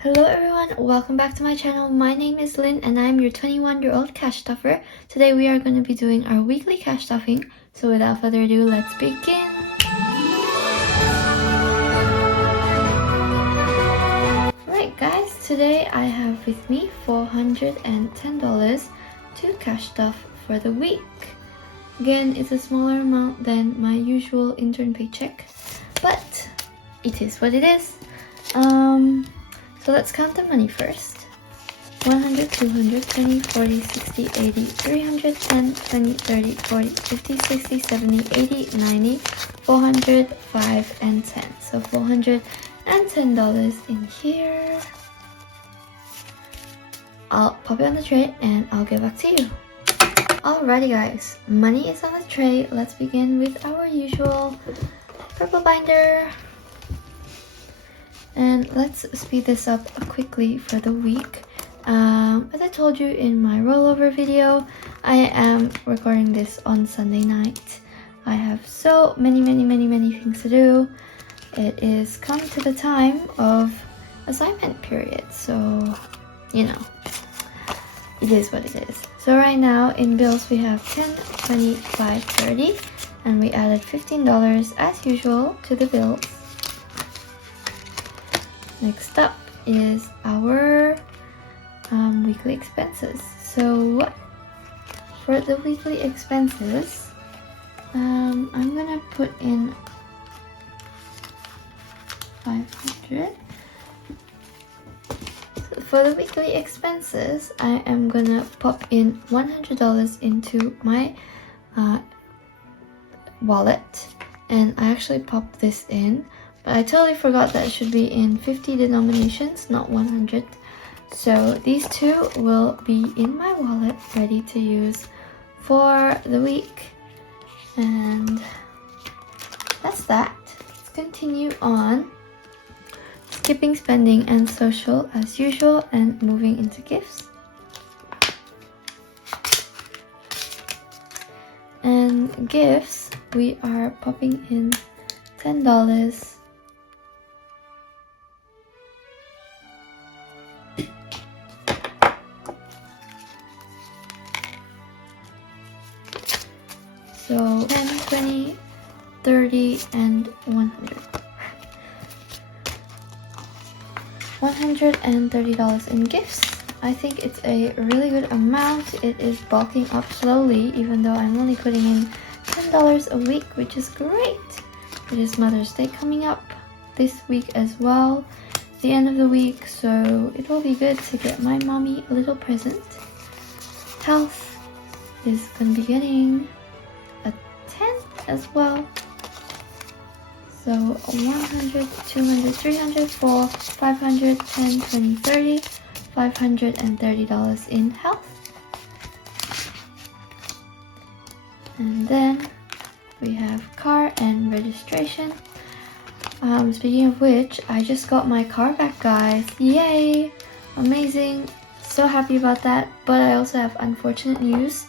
Hello everyone, welcome back to my channel. My name is Lynn and I'm your 21-year-old cash stuffer. Today we are going to be doing our weekly cash stuffing. So without further ado, let's begin. Alright guys, today I have with me $410 to cash stuff for the week. Again, it's a smaller amount than my usual intern paycheck, but it is what it is. So let's count the money first. 100, 200, 20, 40, 60, 80, 300, 10, 20, 30, 40, 50, 60, 70, 80, 90, 400, 5, and 10. So $410 in here. I'll pop it on the tray and I'll get back to you. Alrighty guys, money is on the tray. Let's begin with our usual purple binder. And let's speed this up quickly for the week. As I told you in my rollover video, I am recording this on Sunday night. I have so many things to do. It is come to the time of assignment period, so you know, it is what it is. So right now in bills we have 10, 25, 30, and we added $15 as usual to the bills. Next up is our weekly expenses. So for the weekly expenses, I'm gonna put in 500. So for the weekly expenses, I am gonna pop in $100 into my wallet, and I actually popped this in. I totally forgot that it should be in 50 denominations, not 100. So these two will be in my wallet, ready to use for the week. And that's that. Let's continue on. Skipping spending and social as usual and moving into gifts. And gifts, we are popping in $10. So 10, 20, 30, and 100. $130 in gifts. I think it's a really good amount. It is bulking up slowly, even though I'm only putting in $10 a week, which is great. It is Mother's Day coming up this week as well, the end of the week, so it will be good to get my mommy a little present. Health is gonna be getting as well. So 100, 200, 300, 4, 500, 10, 20, 30, $530 in health. And then we have car and registration. Speaking of which, I just got my car back, guys. Yay! Amazing. So happy about that. But I also have unfortunate news.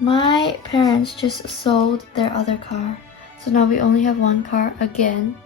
My parents just sold their other car, so now we only have one car again,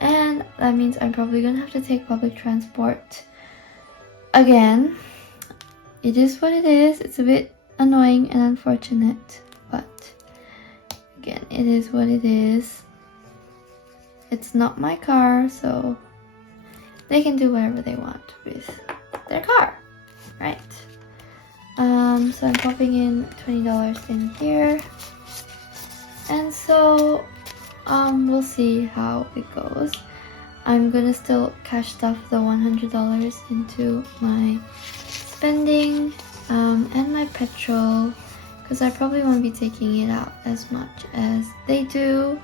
and that means I'm probably gonna have to take public transport again. It is what it is. It's a bit annoying and unfortunate, but again, it is what it is. It's not my car, so they can do whatever they want with their car, right? So I'm popping in $20 in here, and so we'll see how it goes. I'm gonna still cash stuff the $100 into my spending and my petrol, because I probably won't be taking it out as much as they do,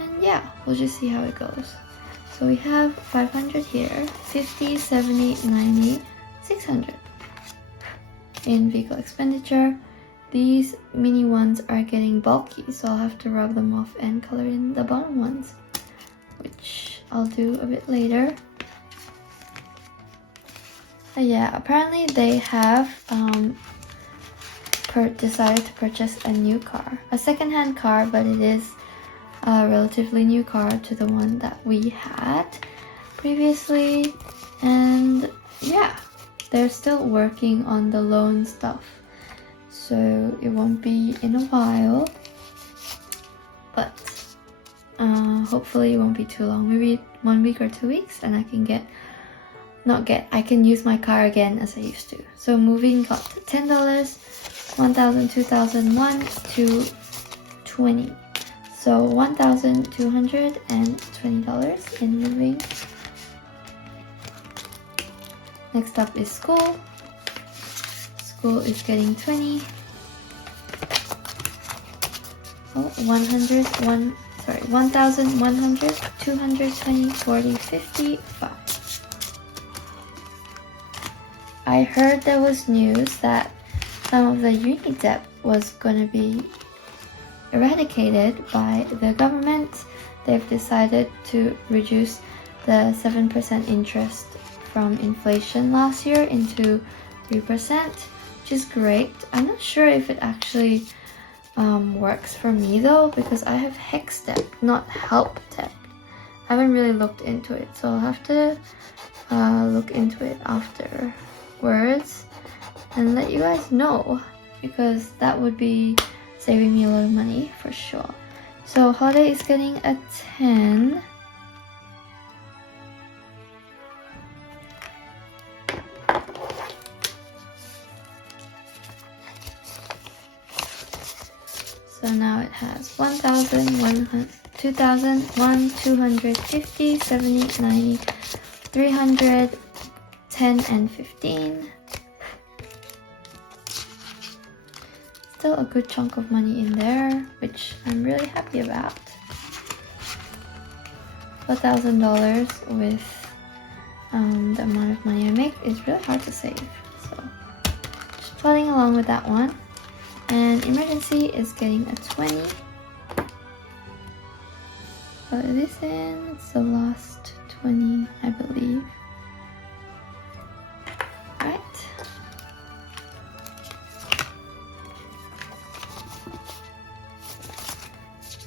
and yeah, we'll just see how it goes. So we have 500 here, 50, 70, 90, 600 in vehicle expenditure. These mini ones are getting bulky, so I'll have to rub them off and color in the bottom ones, which I'll do a bit later. But yeah, apparently they have decided to purchase a new car, a second-hand car, but it is a relatively new car to the one that we had. previously, and yeah, they're still working on the loan stuff, so it won't be in a while, but hopefully it won't be too long, maybe 1 week or 2 weeks, and I can I can use my car again as I used to. So moving got $10, $1,000, $2,001 to $20. So $1,220 in moving. Next up is school. School is getting 20. Oh, 1,100, 220, 40, 55. I heard there was news that some of the uni debt was going to be eradicated by the government. They've decided to reduce the 7% interest from inflation last year into 3%, which is great. I'm not sure if it actually works for me though, because I have HECs debt, not help debt. I haven't really looked into it, so I'll have to look into it afterwards and let you guys know, because that would be saving me a lot of money for sure. So holiday is getting a 10. So now it has 1,100, 2,001, 250, 70, 90, 300, 10, and 15. Still a good chunk of money in there, which I'm really happy about. $4,000 with the amount of money I make is really hard to save. So just plodding along with that one. And emergency is getting a 20. Put this in, it's the last 20, I believe. Right.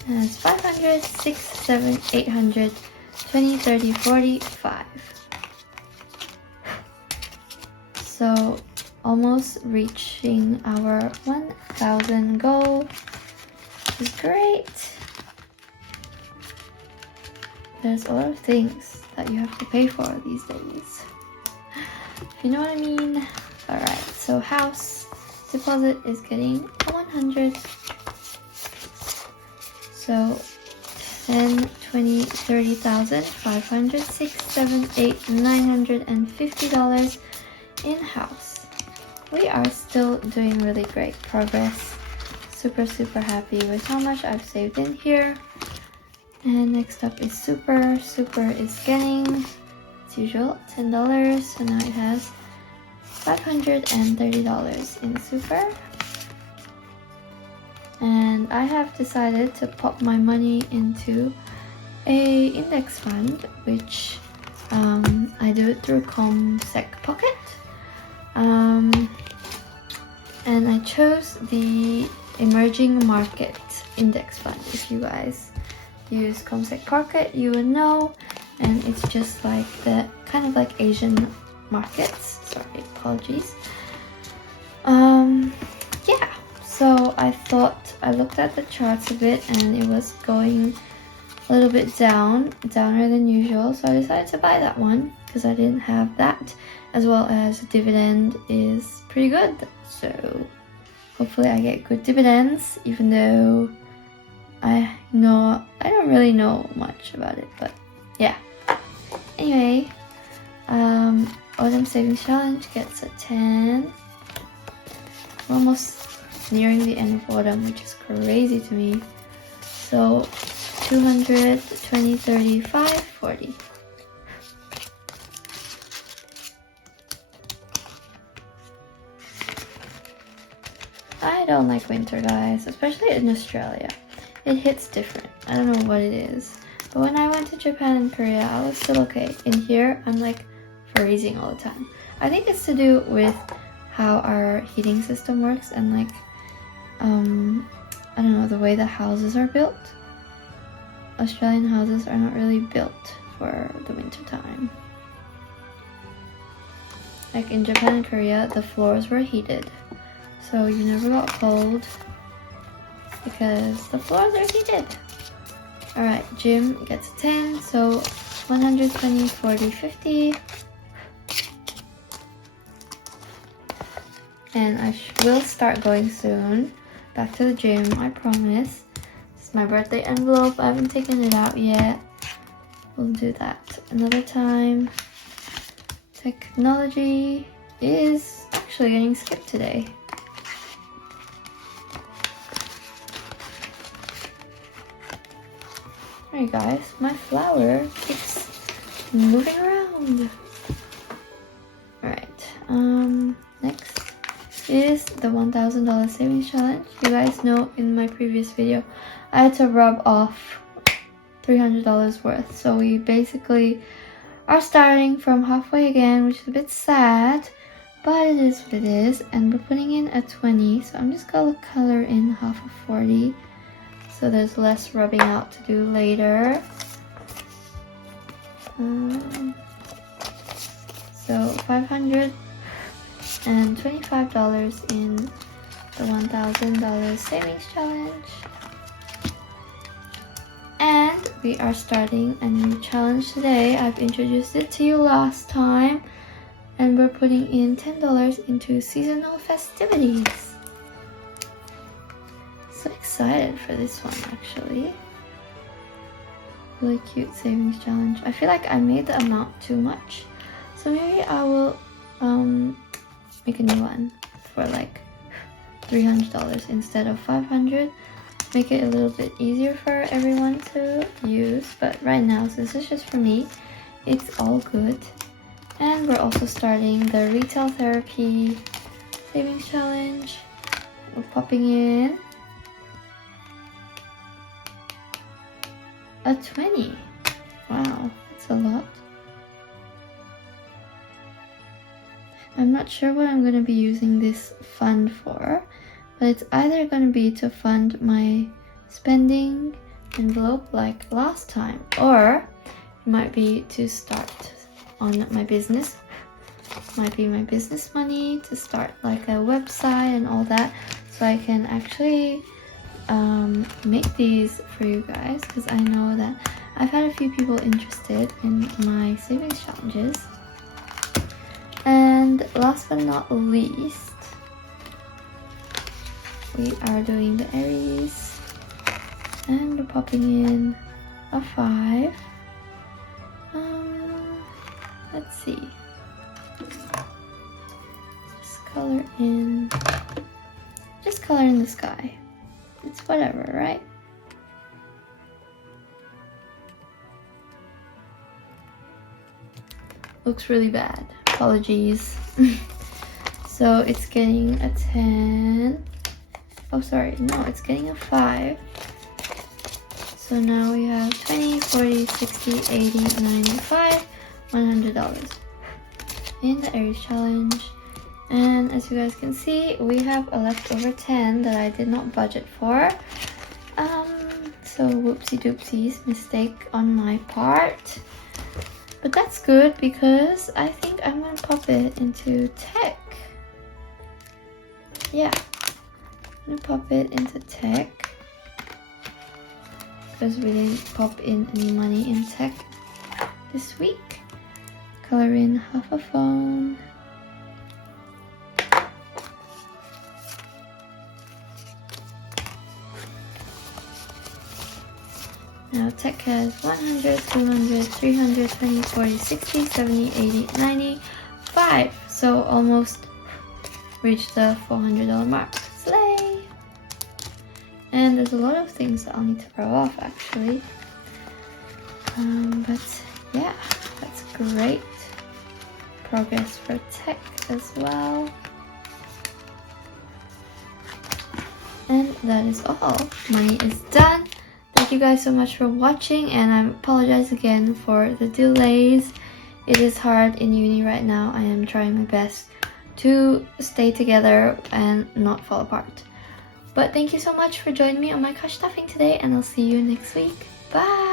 And it's 500, 6, 7, 800, 20, 30, 40, 5. So almost reaching our 1,000 goal, which is great. There's a lot of things that you have to pay for these days, if you know what I mean. Alright, so house deposit is getting 100. So 10, 20, 30,000, 500, 6, 7, 8, $950 in house. We are still doing really great progress. Super happy with how much I've saved in here. And next up is super. Super is getting, as usual, $10. So now it has $530 in super. And I have decided to pop my money into a index fund, which I do it through ComSec Pocket. And I chose the emerging market index fund. If you guys use ComSec Pocket, you would know, and it's just like the kind of like Asian markets. Sorry, apologies. Yeah, so I thought, I looked at the charts a bit and it was going a little bit downer than usual, so I decided to buy that one because I didn't have that, as well as dividend is pretty good, so hopefully I get good dividends, even though I don't really know much about it, but yeah. Anyway, Autumn Savings Challenge gets a 10. We're almost nearing the end of autumn, which is crazy to me. So 200, 20, 35, 40. I don't like winter, guys, especially in Australia. It hits different. I don't know what it is. But when I went to Japan and Korea, I was still okay. In here, I'm like freezing all the time. I think it's to do with how our heating system works and like, I don't know, the way the houses are built. Australian houses are not really built for the winter time. Like in Japan and Korea, the floors were heated, so you never got cold because the floors are heated. Alright, gym gets a 10, so 120, 40, 50. And I will start going soon. Back to the gym, I promise. This is my birthday envelope. I haven't taken it out yet. We'll do that another time. Technology is actually getting skipped today. Alright guys, my flower keeps moving around. Alright, next is the $1,000 savings challenge. You guys know in my previous video I had to rub off $300 worth, so we basically are starting from halfway again, which is a bit sad, but it is what it is. And we're putting in a 20, so I'm just gonna color in half of 40 so there's less rubbing out to do later. So $525 in the $1,000 savings challenge. And we are starting a new challenge today. I've introduced it to you last time. And we're putting in $10 into seasonal festivities. So excited for this one actually. Really cute savings challenge. I feel like I made the amount too much. So maybe I will make a new one for like $300 instead of $500. Make it a little bit easier for everyone to use, but right now since it's just for me, it's all good. And we're also starting the retail therapy savings challenge. We're popping in a 20. Wow, that's a lot. I'm not sure what I'm going to be using this fund for, but it's either going to be to fund my spending envelope like last time, or it might be to start on my business. Might be my business money to start like a website and all that, so I can actually make these for you guys, because I know that I've had a few people interested in my savings challenges. And last but not least, we are doing the Aries, and we're popping in a 5. Let's see. Just color in the sky. It's whatever, right? Looks really bad. Apologies. So it's getting a 10. Oh, sorry. No, it's getting a 5. So now we have 20, 40, 60, 80, 95, $100 in the Aries challenge. And as you guys can see, we have a leftover 10 that I did not budget for. So whoopsie doopsies, mistake on my part. But that's good because I think I'm gonna pop it into tech. Yeah, I'm gonna pop it into tech because we didn't pop in any money in tech this week. Color in half a phone. Now tech has 100, 200, 300, 20, 40, 60, 70, 80, 90, 5. So almost reached the $400 mark. Slay! And there's a lot of things that I'll need to throw off actually. But yeah, that's great progress for tech as well. And that is all. Money is done. Thank you guys so much for watching, and I apologize again for the delays. It is hard in uni right now. I am trying my best to stay together and not fall apart. But thank you so much for joining me on my couch stuffing today, and I'll see you next week. Bye!